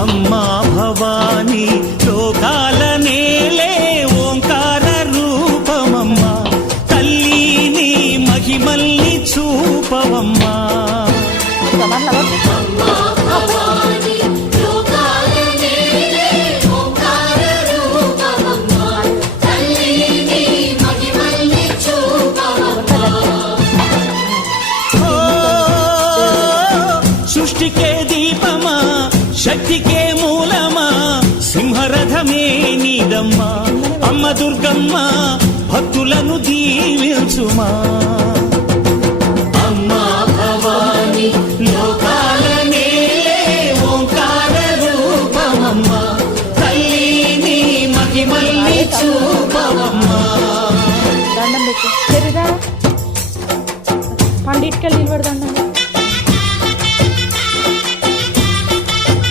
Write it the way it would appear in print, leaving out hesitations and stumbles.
అమ్మా భవాని లోకాల నేలే ఓంకార రూపమమ్మా తల్లి నీ మహిమల్ని చూపవమ్మా సృష్టికే దీపమా శక్తికే మూలమా సింహరథమే నీదమ్మా అమ్మ దుర్గమ్మ భక్తులను దీవించుమా అమ్మా భవాని లోకాల నేలే ఓంకార రూపమమ్మా తల్లి నీ మహిమల్ని చూపవమ్మా దండం పెట్టు పండిట్కెళ్ళి నిలబడదండ